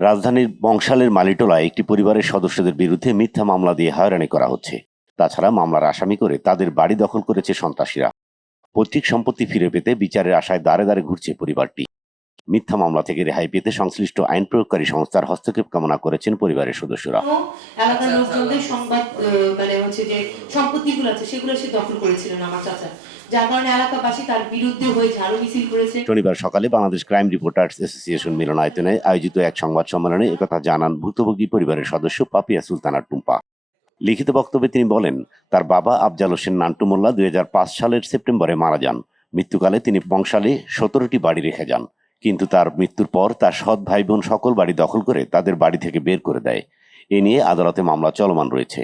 রাজধানীর বংশালের মালিটোলায় একটি পরিবারের সদস্যদের বিরুদ্ধে মিথ্যা মামলা দিয়ে হয়রানি করা হচ্ছে। তাছাড়া মামলার আসামি করে তাদের বাড়ি দখল করেছে সন্ত্রাসীরা। পৈতৃক সম্পত্তি ফিরে পেতে বিচারের আশায় দাঁড়ে দাঁড়ে ঘুরছে পরিবারটি। মিথ্যা মামলা থেকে রেহাই পেতে সংশ্লিষ্ট আইন প্রয়োগকারী সংস্থার হস্তক্ষেপ কামনা করেছেন পরিবারের সদস্যরা। এলাকার লোকজনদের সংবাদ মানে হচ্ছে যে সম্পত্তিগুলো আছে সেগুলো সে দখল করেছিলেন আমার চাচা। যার কারণে এলাকাবাসী তার বিরুদ্ধে হয়ে ঝাড়ু মিছিল করেছে। শনিবার সকালে বাংলাদেশ ক্রাইম রিপোর্টার্স অ্যাসোসিয়েশন মিলনায়তনে আয়োজিত এক সংবাদ সম্মেলনে একথা জানান ভুক্তভোগী পরিবারের সদস্য পাপিয়া সুলতানা টুম্পা। লিখিত বক্তব্যে তিনি বলেন তার বাবা আফজাল হোসেন নান্টু মোল্লা দুই সালের সেপ্টেম্বরে মারা যান। মৃত্যুকালে তিনি বংশালে সতেরোটি বাড়ি রেখে যান। কিন্তু তার মৃত্যুর পর তার সৎ ভাই বোন সকল বাড়ি দখল করে তাদের বাড়ি থেকে বের করে দেয়। এ নিয়ে আদালতে মামলা চলমান রয়েছে।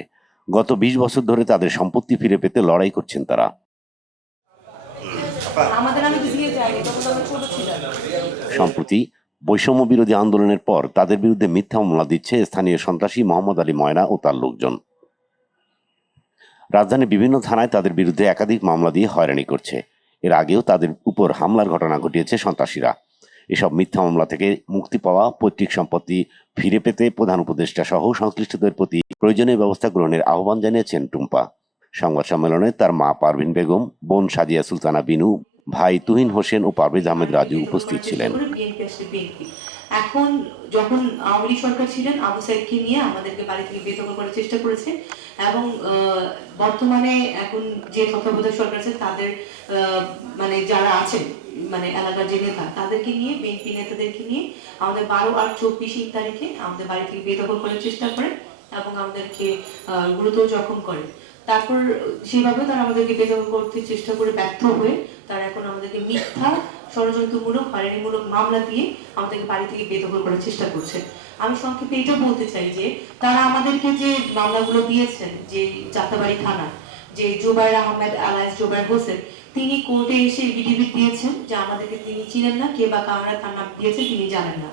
গত বিশ বছর ধরে তাদের সম্পত্তি ফিরে পেতে লড়াই করছেন তারা। সম্প্রতি বৈষম্য বিরোধী আন্দোলনের পর তাদের বিরুদ্ধে মিথ্যা মামলা দিচ্ছে স্থানীয় সন্ত্রাসী মোহাম্মদ আলী ময়না ও তার লোকজন। রাজধানীর বিভিন্ন থানায় তাদের বিরুদ্ধে একাধিক মামলা দিয়ে হয়রানি করছে। এর আগেও তাদের উপর হামলার ঘটনা ঘটিয়েছে সন্ত্রাসীরা। এসব মিথ্যা মামলা থেকে মুক্তি পাওয়া পৈতৃক সম্পত্তি ফিরে পেতে প্রধান উপদেষ্টা সহ সংশ্লিষ্টদের প্রতি প্রয়োজনীয় ব্যবস্থা গ্রহণের আহ্বান জানিয়েছেন টুম্পা। সংবাদ সম্মেলনে তার মা পারভিন বেগম, বোন সাজিয়া সুলতানা বিনু, ভাই তুহিন হোসেন ও পারভেজ আহমেদ রাজু উপস্থিত ছিলেন। এখন যখন আওয়ামী লীগ সরকার ছিলেন, আবু সাইদকে নিয়ে আমাদেরকে বাড়ি থেকে বেদখল করার চেষ্টা করেছে এবং বর্তমানে এখন যে তত্ত্বাবধায়ক সরকার আছে, তাদের মানে যারা আছেন মানে এলাকার যে নেতা, তাদেরকে নিয়ে, বিএনপি নেতাদেরকে নিয়ে আমাদের বারো আর চব্বিশ তারিখে আমাদের বাড়ি থেকে বেদখল করার চেষ্টা করে এবং আমাদেরকে গুরুতর জখম করে। তারপর সেভাবে তারা আমাদেরকে বেদখল করতে চেষ্টা করে ব্যর্থ হয়ে তারা এখন আমাদেরকে মিথ্যা, ষড়যন্ত্রমূলক, হয়রানিমূলক মামলা দিয়ে আমাদেরকে বাড়ি থেকে বেদখল করার চেষ্টা করছে। আমি সংক্ষেপে এটা বলতে চাই যে, তারা আমাদেরকে যে মামলাগুলো দিয়েছেন, যে যাত্রাবাড়ি থানা যে জোবাইর আহমেদ আলাইস জোবাইর হোসেন, তিনি কোর্টে এসে এফিডেভিট দিয়েছেন, যে আমাদেরকে তিনি চিনেন না, কে বা কারা তার নাম দিয়েছে তিনি জানেন না।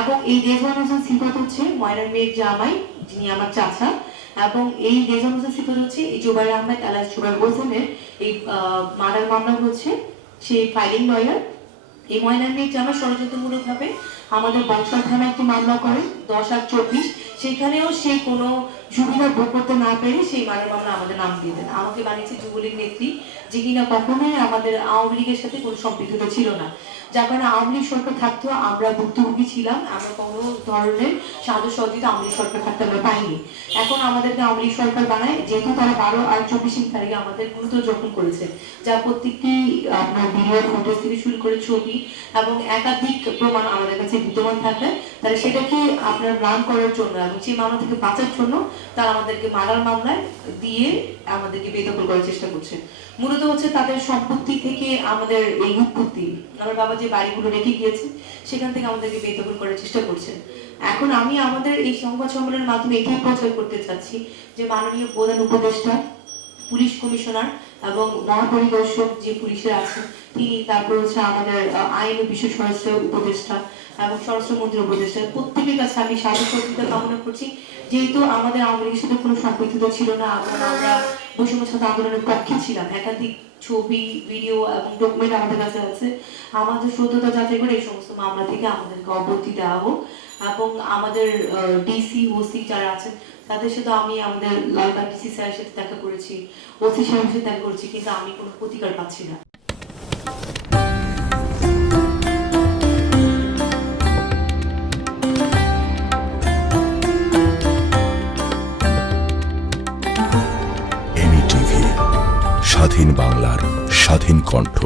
এবং এই রেজওয়ান হোসেন সিফাত হচ্ছে ময়নার মেয়ের জামাই, যিনি আমার চাচা। এবং এই রেজওয়ান হোসেন সিফাত হচ্ছে এই জোবাইর আহমেদ আলাইস জোবাইর হোসেনের এই মার্ডার মামলা হচ্ছে সেই ফাইলিং লয়ার এই ময়নার মেয়ের জামা ষড়যন্ত্রমূলক ভাবে আমাদের বংশাল থানায় একটি মামলা করে, দশ আর চব্বিশ। সেখানেও সে কোনো সুবিধা ভোগ করতে না পেরে সেই মার্ডার মামলা আমাদের নাম দিয়ে দেন। আমাকে বানিয়েছে যুবলীগ নেত্রী, যে কিনা কখনোই আমাদের আওয়ামী লীগের সাথে কোনো সম্পৃক্ততা ছিল না। যার কারণে আওয়ামী লীগ সরকার থাকতেও আমরা ভুক্তভোগী ছিলাম, আমরা কোনো ধরনের সাহায্য সহযোগিতা আওয়ামী লীগ সরকার থাকতে আমরা পাইনি। এখন আমাদেরকে আওয়ামী লীগ সরকার বানায়, যেহেতু তারা বারো আর চব্বিশ তারিখে আমাদের গুরুতর জখম করেছে, যা প্রত্যেকটি আপনার ভিডিও ফুটেজ থেকে শুরু করে ছবি এবং একাধিক প্রমাণ আমাদের কাছে বিদ্যমান থাকে তাহলে সেটাকে আপনার রান করার জন্য এবং সেই মামলা থেকে বাঁচার জন্য তারা আমাদেরকে মারার মামলায় দিয়ে আমাদেরকে বেদখল করার চেষ্টা করছে। মূলত হচ্ছে তাদের সম্পত্তি থেকে আমাদের এই উৎপত্তি। আমার বাবা যে বাড়িগুলো রেখে গিয়েছে, সেখান থেকে আমাদেরকে বেদখল করার চেষ্টা করছে। এখন আমি আমাদের এই সংবাদ সম্মেলনের মাধ্যমে এটাই প্রচার করতে চাচ্ছি যে মাননীয় প্রধান উপদেষ্টা, পুলিশ কমিশনার এবং মহাপরিদর্শক যে পুলিশের আছেন, তিনি তারপর হচ্ছে আমাদের আইন ও বিশেষ স্বরাষ্ট্র উপদেষ্টা এবং স্বরাষ্ট্রমন্ত্রী উপদেষ্টা। প্রত্যেকের কাছে আমি সহযোগিতা কামনা করছি। যেহেতু আমাদের আওয়ামী লীগের সাথে কোনো সম্পৃক্ততা ছিল না, এবং আমরা বৈষম্য ছাত্র আন্দোলনের পক্ষে ছিলাম। একাধিক ছবি, ভিডিও এবং ডকুমেন্ট আমাদের কাছে আছে। আমাদের সত্যতা যাচাই করে এই সমস্ত মামলা থেকে আমাদেরকে অব্যাহতি দেওয়া হোক। এবং আমাদের ডিসি ওসি যারা আছেন, তাদের সাথে আমি আমাদের লালবাগ ডিসি স্যারের সাথে দেখা করেছি ওসি সাহেবের সাথে দেখা করেছি কিন্তু আমি কোনো প্রতিকার পাচ্ছি না। স্বাধীন বাংলার স্বাধীন কণ্ঠ।